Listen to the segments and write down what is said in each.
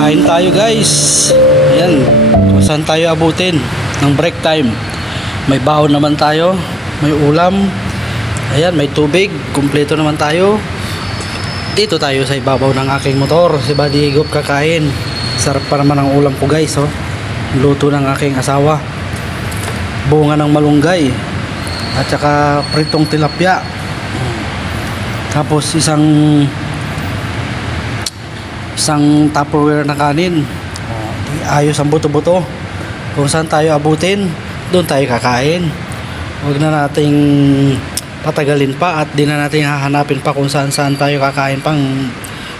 Kain tayo guys. Ayan. Kung saan tayo abutin ng break time. May baon naman tayo. May ulam. Ayan, may tubig. Kumpleto naman tayo. Dito tayo sa ibabaw ng aking motor. Si Buddy Higop kakain. Sarap pa naman ang ulam ko guys. Oh. Luto ng aking asawa. Bunga ng malunggay. At saka pritong tilapia. Tapos isang Tupperware na kanin. Ayos ang buto-buto. Kung saan tayo abutin, doon tayo kakain. Huwag na nating patagalin pa at di na natin hahanapin pa kung saan tayo kakain pang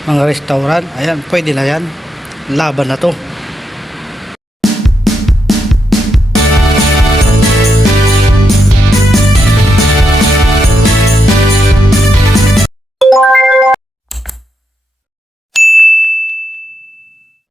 mga restaurant. Ayan, pwede na yan. Laban na to.